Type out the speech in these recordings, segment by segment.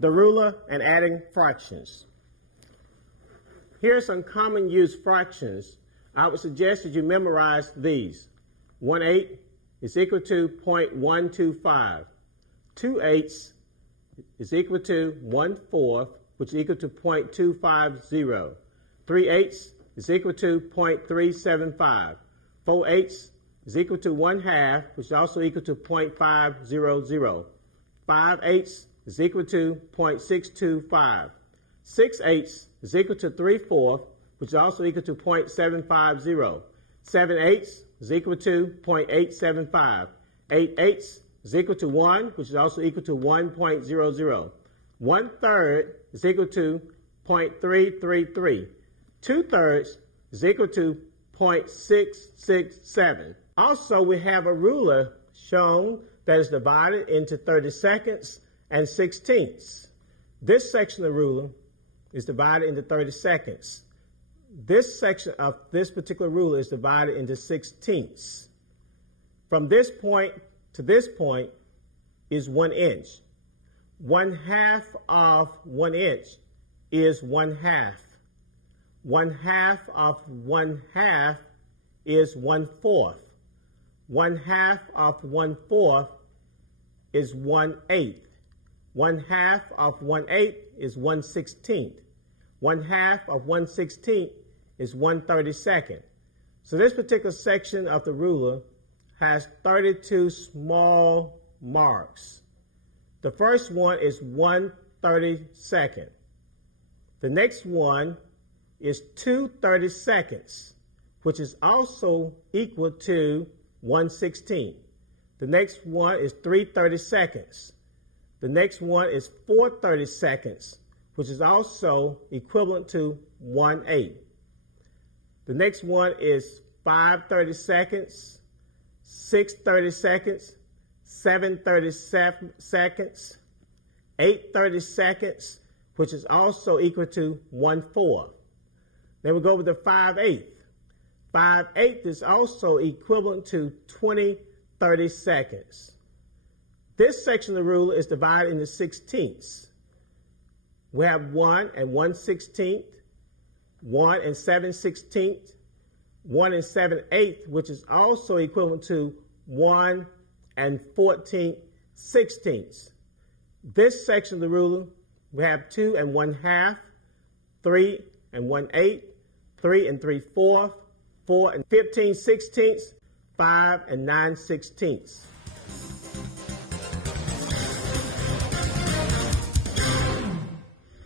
the ruler, and adding fractions. Here are some common use fractions. I would suggest that you memorize these. 1/8 is equal to 0.125. 2/8 is equal to 1/4, which is equal to 0.250. 3/8 is equal to 0.375. 4/8 is equal to 1/2, which is also equal to 0.500. 5/8 is equal to 0.625. 6/8 is equal to 3/4, which is also equal to 0.750. 7/8 is equal to 0.875. 8/8 is equal to 1, which is also equal to 1.00. 1/3 is equal to 0.333. 2/3 is equal to 0.667. Also, we have a ruler shown that is divided into 32nds and 16ths. This section of the ruler is divided into 32nds. This section of this particular ruler is divided into 16ths. From this point to this point is 1 inch. 1/2 of 1 inch is 1/2. 1/2 of 1/2 is 1/4. 1/2 of 1/4 is 1/8. 1/2 of 1/8 is 1/16. 1/2 of 1/16 is 1/32. So this particular section of the ruler has 32 small marks. The first one is 1/32. The next one is 2/32, which is also equal to 1/16. The next one is 3/32. The next one is 4/32, which is also equivalent to 1/8. The next one is 5/32, 6/32, 7/32, 8/32, which is also equal to 1/4. Then we go over to 5/8. 5/8 is also equivalent to 20/32. This section of the ruler is divided into 16ths. We have 1 and 1/16, 1 and 7/16, 1 and 7/8, which is also equivalent to 1 and 14/16. This section of the ruler, we have 2 and 1/2, 3 and 1/8, 3 and 3/4, 4 and 15/16, 5 and 9/16.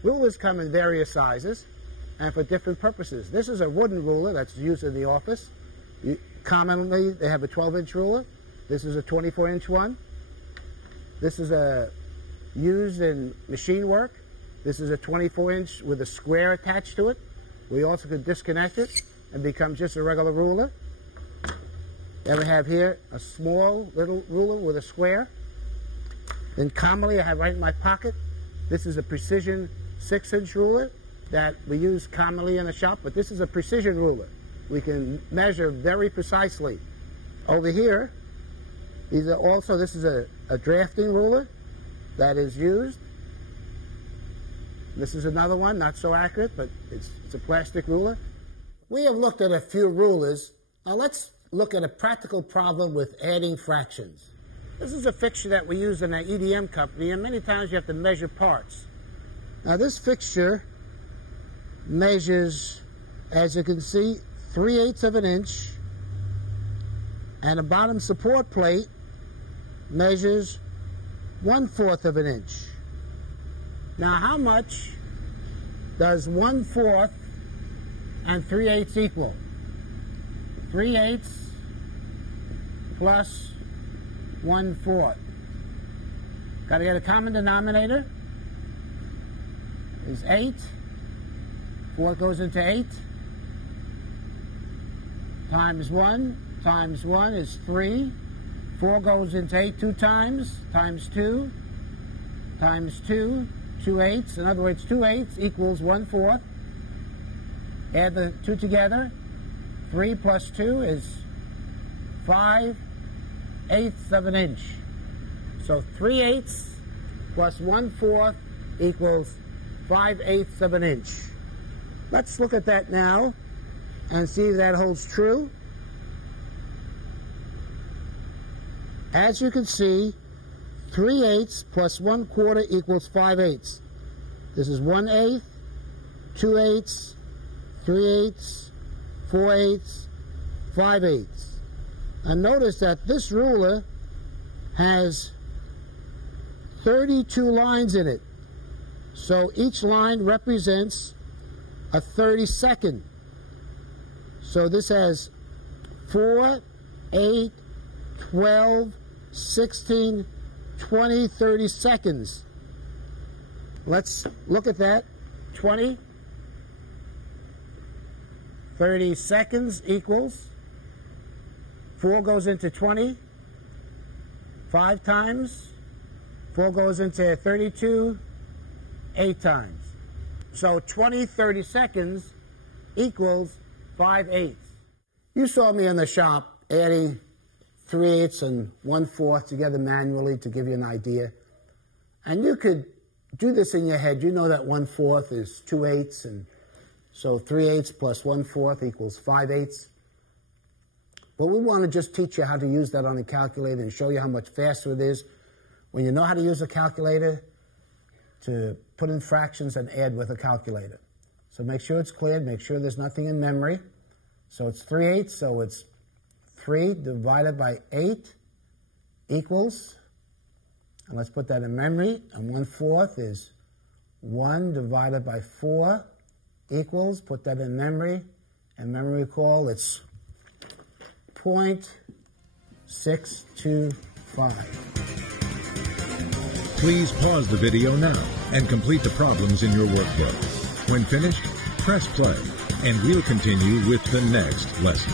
Rulers come in various sizes and for different purposes. This is a wooden ruler that's used in the office. Commonly, they have a 12-inch ruler. This is a 24-inch one. This is used in machine work. This is a 24-inch with a square attached to it. We also could disconnect it and become just a regular ruler. Then we have here a small little ruler with a square. Then commonly, I have right in my pocket, this is a precision 6-inch ruler that we use commonly in the shop, but this is a precision ruler. We can measure very precisely. Over here, this is a drafting ruler that is used. This is another one, not so accurate, but it's a plastic ruler. We have looked at a few rulers. Now let's look at a practical problem with adding fractions. This is a fixture that we use in an EDM company, and many times you have to measure parts. Now this fixture measures, as you can see, 3/8 of an inch, and a bottom support plate measures 1/4 of an inch. Now how much does 1/4 and 3/8 equal? 3/8 plus 1/4. Got to get a common denominator. Is 8. 4 goes into 8. Times 1 is 3. 4 goes into 8 2 times. Times 2. Times 2. 2 eighths. In other words, 2 eighths equals 1/4. Add the two together. 3 plus 2 is 5/8 of an inch. So 3/8 plus 1/4 equals 5/8 of an inch. Let's look at that now and see if that holds true. As you can see, 3/8 plus 1/4 equals 5/8. This is 1/8, 2/8, 3/8, 4/8, 5/8. And notice that this ruler has 32 lines in it. So each line represents a 32nd. So this has 4, 8, 12, 16, 20, 30 seconds. Let's look at that. 20, 30 seconds equals 4 goes into 20 5 times. 4 goes into 32 8 times. So 20, 30 seconds equals 5/8. You saw me in the shop adding 3/8 and 1/4 together manually to give you an idea. And you could do this in your head. You know that 1/4 is 2/8, and so 3/8 plus 1/4 equals 5/8. But we want to just teach you how to use that on the calculator and show you how much faster it is when you know how to use a calculator to put in fractions and add with a calculator. So make sure it's cleared. Make sure there's nothing in memory. So it's 3/8, so it's 3 divided by 8 equals, and let's put that in memory, and 1/4 is 1 divided by 4 equals, put that in memory, and memory recall, it's 0.625. Please pause the video now and complete the problems in your workbook. When finished, press play, and we'll continue with the next lesson.